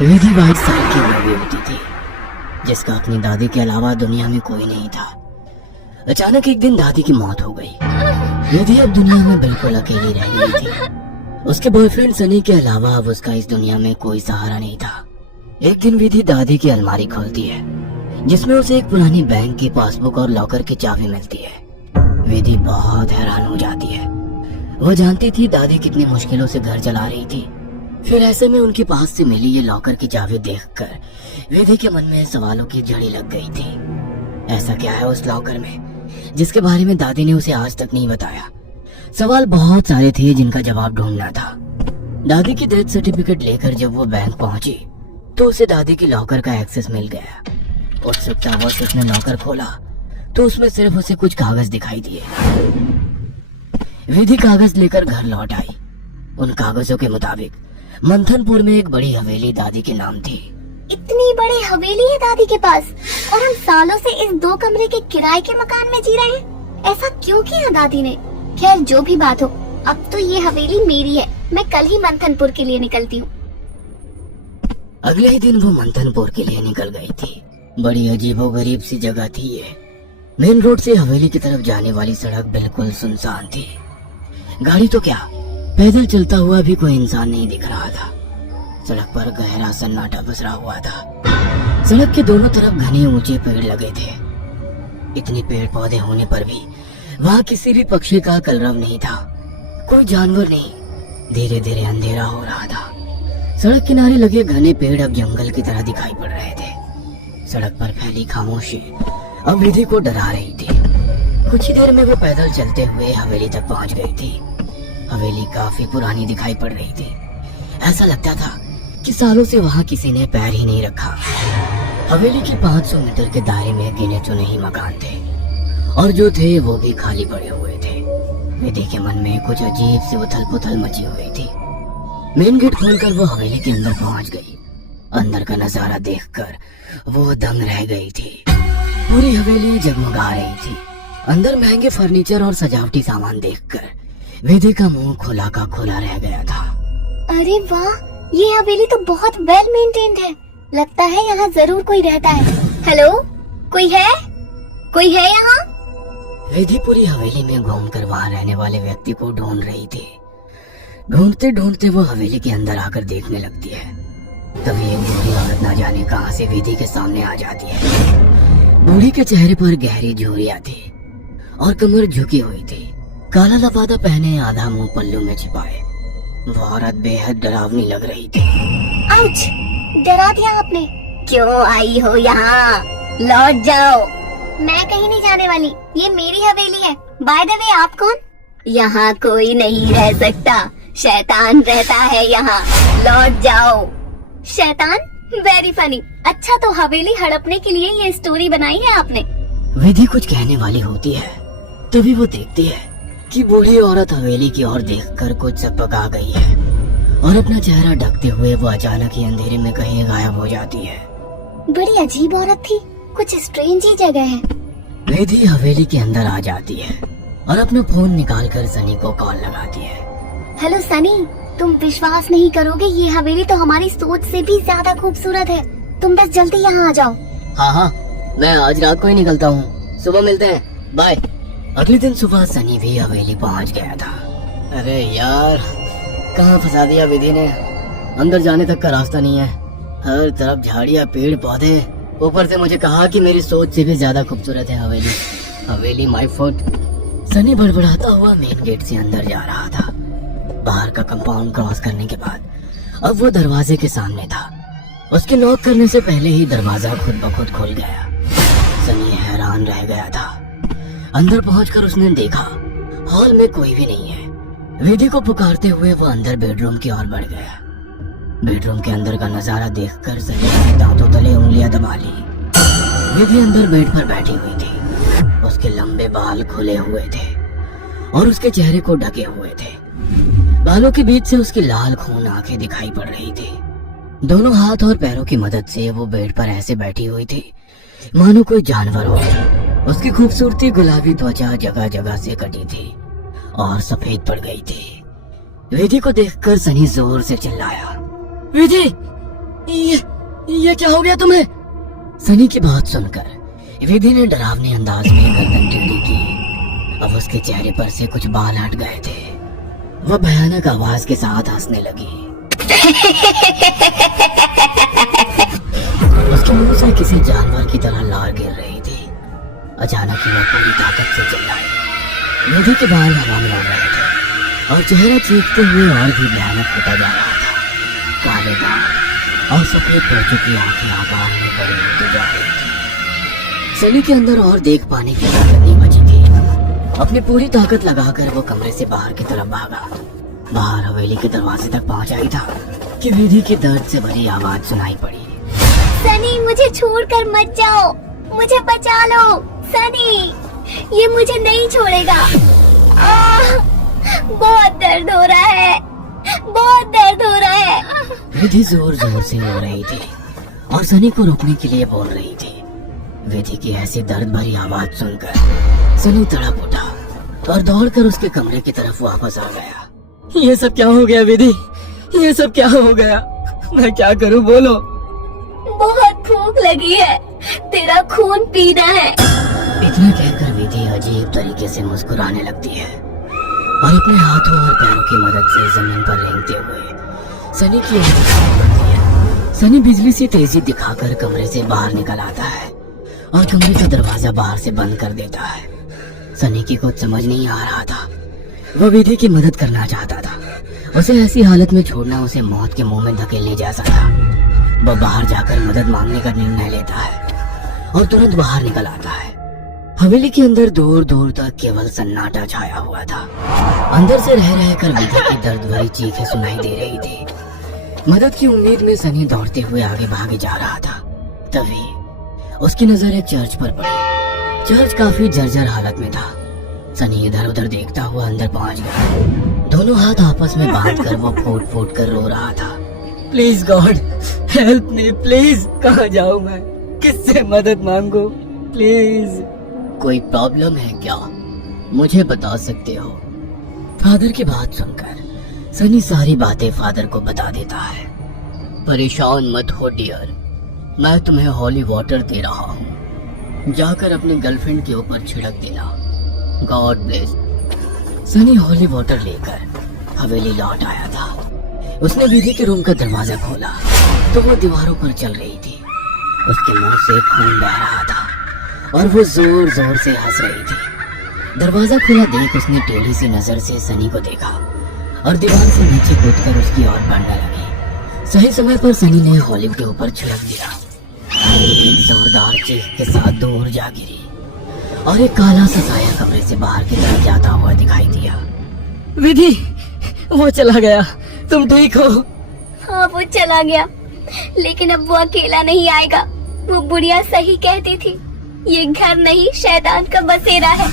विधि 22 साल की लड़की होती थी जिसका अपनी दादी के अलावा दुनिया में कोई नहीं था। अचानक एक दिन दादी की मौत हो गई। विधि अब दुनिया में बिल्कुल अकेली रह गई थी। उसके बॉयफ्रेंड सनी के अलावा अब उसका इस दुनिया में कोई सहारा नहीं था। एक दिन विधि दादी की अलमारी खोलती है जिसमें उसे एक पुरानी बैंक की पासबुक और लॉकर की चाबी मिलती है। विधि बहुत हैरान हो जाती है। वो जानती थी दादी कितनी मुश्किलों से घर चला रही थी। फिर ऐसे में उनके पास से मिली ये लॉकर की चाबी देखकर विधि के मन में सवालों की झड़ी लग गई थी। ऐसा क्या है उस लॉकर में जिसके बारे में दादी ने उसे आज तक नहीं बताया। सवाल बहुत सारे थे जिनका जवाब ढूंढना था। दादी की डेथ सर्टिफिकेट लेकर जब वो बैंक पहुंची तो उसे दादी की लॉकर का एक्सेस मिल गया। उत्सुकतावश उसने लॉकर खोला तो उसमें सिर्फ उसे कुछ कागज दिखाई दिए। विधि कागज लेकर घर लौट आई। उन कागजों के मुताबिक मंथनपुर में एक बड़ी हवेली दादी के नाम थी। इतनी बड़ी हवेली है दादी के पास और हम सालों से इस 2 कमरे के किराए के मकान में जी रहे हैं। ऐसा क्यों किया दादी ने? खैर जो भी बात हो, अब तो ये हवेली मेरी है। मैं कल ही मंथनपुर के लिए निकलती हूँ। अगले ही दिन वो मंथनपुर के लिए निकल गई थी। बड़ी अजीबोगरीब सी जगह थी ये। मेन रोड से हवेली की तरफ जाने वाली सड़क बिल्कुल सुनसान थी। गाड़ी तो क्या, पैदल चलता हुआ भी कोई इंसान नहीं दिख रहा था। सड़क पर गहरा सन्नाटा पसरा हुआ था। सड़क के दोनों तरफ घने ऊंचे पेड़ लगे थे। इतने पेड़ पौधे होने पर भी वहाँ किसी भी पक्षी का कलरव नहीं था। कोई जानवर नहीं। धीरे धीरे अंधेरा हो रहा था। सड़क किनारे लगे घने पेड़ अब जंगल की तरह दिखाई पड़ रहे थे। सड़क पर फैली खामोशी अब विधि को डरा रही थी। कुछ ही देर में वो पैदल चलते हुए हवेली तक पहुंच गई थी। हवेली काफी पुरानी दिखाई पड़ रही थी। ऐसा लगता था कि सालों से वहाँ किसी ने पैर ही नहीं रखा। हवेली के 500 मीटर के दायरे में गिने चुने ही मकान थे और जो थे वो भी खाली पड़े हुए थे। विधि के मन में कुछ अजीब सी उथल पुथल मची हुई थी। मेन गेट खोलकर वो हवेली के अंदर पहुंच गई। अंदर का नजारा देखकर वो दंग रह गई थी। पूरी हवेली जगमगा रही थी। अंदर महंगे फर्नीचर और सजावटी सामान देखकर विधि का मुंह खुला का खुला रह गया था। अरे वाह, ये हवेली तो बहुत वेल मेंटेन्ड है। लगता है यहाँ जरूर कोई रहता है। हेलो, कोई है? कोई है यहाँ? विधि पूरी हवेली में घूमकर वहाँ रहने वाले व्यक्ति को ढूंढ रही थी। ढूंढते ढूंढते वो हवेली के अंदर आकर देखने लगती है। तभी एक बूढ़ी औरत ना जाने कहां से विधि के सामने आ जाती है। बूढ़ी के चेहरे पर गहरी झुर्रियां थी और कमर झुकी हुई थी। काला लफादा पहने, आधा मुंह पल्लू में छिपाए, वो औरत बेहद डरावनी लग रही थी। आउच! डरा दिया आपने। क्यों आई हो यहाँ? लौट जाओ। मैं कहीं नहीं जाने वाली। ये मेरी हवेली है। बाय द वे, आप कौन? यहाँ कोई नहीं रह सकता। शैतान रहता है यहाँ। लौट जाओ। शैतान? Very funny. अच्छा, तो हवेली हड़पने के लिए ये स्टोरी बनाई है आपने? विधि कुछ कहने वाली होती है तभी वो देखती है कि बूढ़ी औरत हवेली की ओर देखकर कुछ चपका गई है और अपना चेहरा ढकते हुए वो अचानक ही अंधेरे में कहीं गायब हो जाती है। बड़ी अजीब औरत थी। कुछ स्ट्रेंज ही जगह है। विधि हवेली के अंदर आ जाती है और अपना फोन निकालकर सनी को कॉल लगाती है। हेलो सनी, तुम विश्वास नहीं करोगे, ये हवेली तो हमारी सोच से भी ज्यादा खूबसूरत है। तुम बस जल्दी यहाँ आ जाओ। हाँ, मैं आज रात को ही निकलता हूँ। सुबह मिलते हैं, बाय। अगले दिन सुबह सनी भी हवेली पहुँच गया था। अरे यार, कहाँ फंसा दिया विधि ने। अंदर जाने तक का रास्ता नहीं है। हर तरफ झाड़ियाँ, पेड़ पौधे। ऊपर से मुझे कहा कि मेरी सोच से भी ज्यादा खूबसूरत है हवेली। हवेली माय फुट। सनी बड़बड़ाता हुआ मेन गेट से अंदर जा रहा था। बाहर का कंपाउंड क्रॉस करने के बाद अब वो दरवाजे के सामने था। उसके लॉक करने से पहले ही दरवाजा खुद ब खुद खुल गया। सनी हैरान रह गया था। अंदर पहुंचकर उसने देखा हॉल में कोई भी नहीं है। विधि को पुकारते हुए वो अंदर बेडरूम की ओर बढ़ गया। बेडरूम के अंदर का नजारा देखकर सनी ने दांतों तले उंगलियां दबा ली। विधि अंदर बेड पर बैठी हुई थी। उसके लंबे बाल खुले हुए थे और उसके चेहरे को ढके हुए थे। बालों के बीच से उसकी लाल खून आंखें दिखाई पड़ रही थी। दोनों हाथ और पैरों की मदद से वो बेड पर ऐसे बैठी हुई थी मानो कोई जानवर हो। उसकी खूबसूरती गुलाबी त्वचा जगह जगह से कटी थी और सफेद पड़ गई थी। विधि को देखकर सनी जोर से चिल्लाया, विधि, ये क्या हो गया तुम्हें? सनी की बात सुनकर विधि ने डरावने अंदाज में गर्दन टेढ़ी की। अब उसके चेहरे पर से कुछ बाल हट गए थे। वह भयानक आवाज के साथ हंसने लगी। उसके मुंह से किसी जानवर की तरह लार गिर रही थी। अचानक ही वह पूरी ताकत से चिल्लाई। विधि के बाल हवा में उड़ रहे थे और चेहरा चीखते हुए और भी भयानक होता जा रहा था। काले दांत और सफेद पर्चे की आंखें आकार में बड़ी होती जा रही थी। सनी के अंदर और देख पाने की ताकत नहीं बची थी। अपनी पूरी ताकत लगाकर वो कमरे से बाहर की तरफ भागा। बाहर हवेली के दरवाजे तक पहुंचा ही था कि विधि की दर्द से भरी आवाज सुनाई पड़ी। सनी, मुझे छोड़कर मत जाओ, मुझे बचा लो। सनी, ये मुझे नहीं छोड़ेगा। बहुत दर्द हो रहा है, बहुत दर्द हो रहा है। विधि जोर जोर से रो रही थी और सनी को रोकने के लिए बोल रही थी। विधि की ऐसी दर्द भरी आवाज सुनकर सनी तड़प उठा और दौड़कर उसके कमरे की तरफ वापस आ गया। ये सब क्या हो गया विधि? ये सब क्या हो गया? मैं क्या करूं, बोलो। बहुत भूख लगी है, तेरा खून पीना है। इतना कहकर विधि अजीब तरीके से मुस्कुराने लगती है और अपने हाथों और पैरों की मदद से जमीन पर रेंगते हुए सनी की ओर बढ़ती है। सनी बिजली से तेजी दिखाकर कमरे से बाहर निकल आता है और कमरे का दरवाजा बाहर से बंद कर देता है। सनी की कुछ समझ नहीं आ रहा था। वह विधि की मदद करना चाहता था। उसे ऐसी हालत में छोड़ना उसे मौत के मुंह में धकेलने जैसा था। वह बाहर जाकर मदद मांगने का निर्णय लेता है और तुरंत बाहर निकल आता है। हवेली के अंदर दूर दूर तक केवल सन्नाटा छाया हुआ था। अंदर से रह रहकर विधि की दर्द भरी चीखें सुनाई दे रही थी। मदद की उम्मीद में सनी दौड़ते हुए आगे भागे जा रहा था। तभी उसकी नजर एक चर्च पर पड़ी। चर्च काफी जर्जर हालत में था। सनी इधर उधर देखता हुआ अंदर पहुंच गया। दोनों हाथ आपस में बांधकर वो फूट फूट कर रो रहा था। Please God help me, please. कहाँ जाऊं मैं? किससे मदद मांगू? प्लीज। कोई प्रॉब्लम है क्या? मुझे बता सकते हो? फादर की बात सुनकर सनी सारी बातें फादर को बता देता है। परेशान मत हो डियर, मैं तुम्हें हॉली वाटर दे रहा हूँ। जाकर अपनी गर्लफ्रेंड के ऊपर छिड़क देना। God bless. Sunny holy water लेकर हवेली लौट आया था। उसने विधि के रूम का दरवाजा खोला तो वो दीवारों पर चल रही थी। उसके मुंह से खून बह रहा था और वो जोर जोर से हंस रही थी। दरवाजा खुला देख उसने टेढ़ी सी नजर से सनी को देखा और दीवार से नीचे कूदकर उसकी ओर बढ़ने लगी। सही समय पर सनी ने हॉलिव के ऊपर छिड़क दिया। एक जोरदार चीख के साथ दूर जा गिरी और एक काला सा साया कमरे से बाहर की तरफ जाता हुआ दिखाई दिया। विधि, वो चला गया। तुम ठीक हो? हाँ, वो चला गया, लेकिन अब वो अकेला नहीं आएगा। वो बुढ़िया सही कहती थी, ये घर नहीं शैतान का बसेरा है।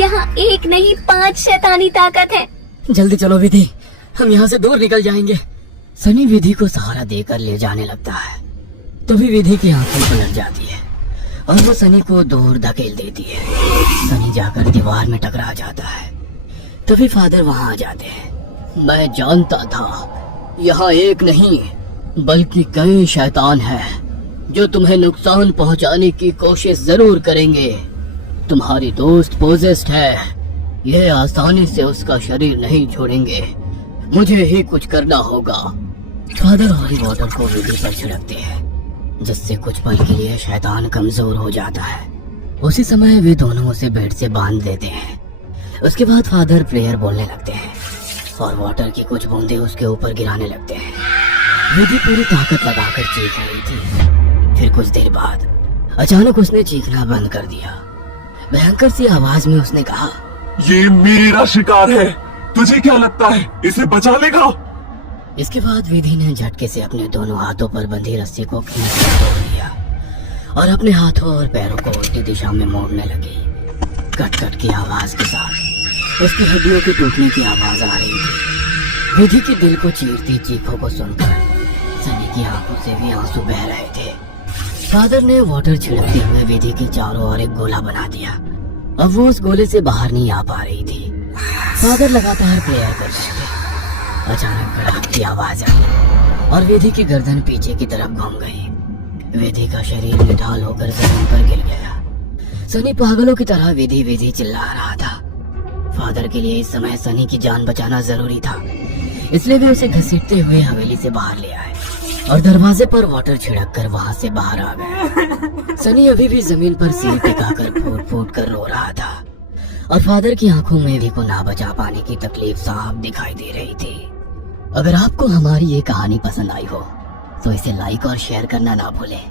यहाँ एक नहीं 5 शैतानी ताकत है। जल्दी चलो विधि, हम यहाँ से दूर निकल जाएंगे। सनी विधि को सहारा देकर ले जाने लगता है। तभी विधि की आंखें पलट जाती है और वो सनी को दूर धकेल देती है। सनी जाकर दीवार में टकरा जाता है। तभी फादर वहाँ आ जाते हैं। मैं जानता था यहाँ एक नहीं बल्कि कई शैतान हैं जो तुम्हें नुकसान पहुंचाने की कोशिश जरूर करेंगे। तुम्हारी दोस्त पोजेस्ड है, यह आसानी से उसका शरीर नहीं छोड़ेंगे। मुझे ही कुछ करना होगा। फादर हॉली वाटर को विधि पर छिड़कते हैं जिससे कुछ पल के लिए शैतान कमजोर हो जाता है। उसी समय वे दोनों उसे बेड से बांध देते हैं। उसके बाद फादर प्रेयर बोलने लगते हैं और वाटर की कुछ बूंदे उसके ऊपर गिराने लगते हैं। विधि पूरी ताकत लगाकर चीख रही थी। फिर कुछ देर बाद अचानक उसने चीखना बंद कर दिया। भयंकर सी आवाज में उसने कहा, ये मेरा शिकार है, तुझे क्या लगता है इसे बचा लेगा? इसके बाद विधि ने झटके से अपने दोनों हाथों पर बंधी रस्सी को खींचकर तोड़ दिया और अपने हाथों और पैरों को उल्टी दिशा में मोड़ने लगी। कट कट की आवाज के साथ उसकी हड्डियों के टूटने की आवाज आ रही थी। विधि के दिल को चीरती चीखों को सुनकर सनी की आंखों से भी आंसू बह रहे थे। फादर ने वाटर छिड़कते हुए विधि के चारों ओर एक गोला बना दिया। अब वो उस गोले से बाहर नहीं आ पा रही थी। फादर लगातार प्रेयर कर रहे थे। अचानक कड़ाक की आवाज आई और वेदी की गर्दन पीछे की तरफ घूम गई। वेदी का शरीर निढाल होकर जमीन पर गिर गया। सनी पागलों की तरह वेदी वेदी चिल्ला रहा था। फादर के लिए इस समय सनी की जान बचाना जरूरी था, इसलिए वे उसे घसीटते हुए हवेली से बाहर ले आए और दरवाजे पर वाटर छिड़क कर वहां से बाहर आ गए। सनी अभी भी जमीन पर सिर टिकाकर फूट फूट कर रो रहा था और फादर की आंखों में वेदी को ना बचा पाने की तकलीफ साफ दिखाई दे रही थी। अगर आपको हमारी ये कहानी पसंद आई हो तो इसे लाइक और शेयर करना ना भूलें।